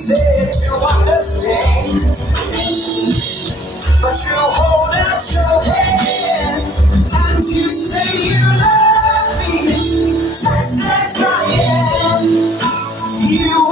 easy to understand, but you hold out your hand and you say you love me just as I am. You